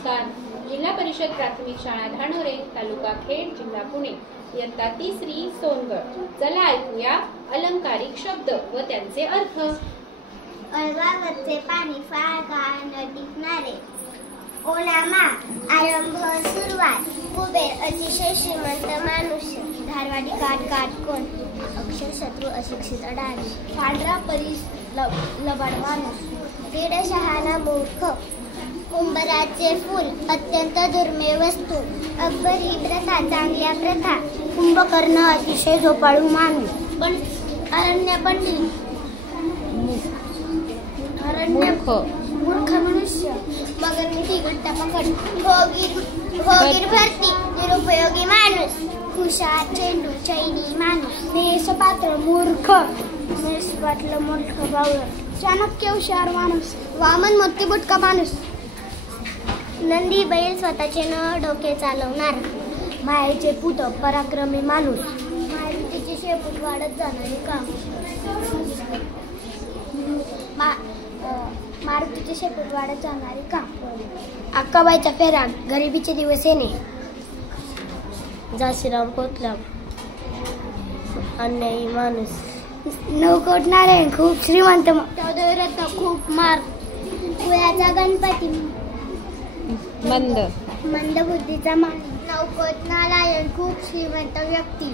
नमस्कार. जिल्हा परिषद प्राथमिक शाळा धानोरे, तालुका खेड, जिल्हा पुणे, इयत्ता 3री सोनगड. चला ऐकूया अलंकारिक शब्द व त्यांचे अर्थ. अलवावरचे पाणी फार काळ न टिकणारे. ओलामा आरंभ सुरुवात. कुबेर अतिशय श्रीमंत माणूस. धारवाडी काट काटकोण. अक्षर शत्रू अशिक्षित अडाणी. पांढरा परीस लबाड माणूस. कीड शहाणा मूर्ख. उंबराचे फूल अत्यंत दुर्मिळ वस्तू. अकबर ही प्रथा चांगल्या प्रथा. कुंभकर्ण अतिशय झोपाळू माणूस. पण अरण्य पंडित मूर्ख मनुष्य. मगरमिठी गट्टा पकड. भोगीर भरती निरुपयोगी माणूस. हुशार चेंडू चैनी माणूस. स्नेहपात्र मूर्ख. स्नेहपात्र मूर्ख बावळट. चाणक्य हुशार माणूस. वामन मोती बुटका माणूस. नंदी बैल स्वतःचे न डोके चालवणार. मायेचे पूत पराक्रमी माणूस. मारुतीचे शेपूट वाढत जाणारे काम. मारुतीचे शेपूट वाढत जाणारे काम. अक्काबाईचा फेरा गरिबीचे दिवस येणे. झाशीराम कोतलाम अन्यायी माणूस. नवकोट नारायण खूप श्रीमंत. चौधरी खूप मार्ग. कुळाचा गणपती मंद बुद्धीचा माणूस. नवकोट नारायण खूप श्रीमंत व्यक्ती.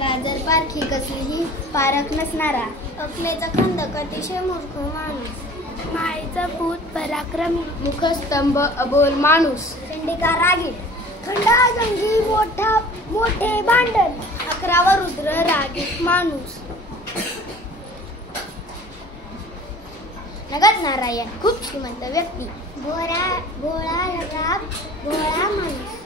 गाजर पारखी कसलीही पारख नसणारा. अकलेचा खंदक अतिशय मूर्ख माणूस. माळेचा पूत पराक्रमी. मुखस्तंभ अबोल माणूस. चंडिका रागीट. खंडाजंगी मोठे भांडण. 11 रुद्र रागीट माणूस. नगद नारायण खूप श्रीमंत व्यक्ती. भोळा माणूस.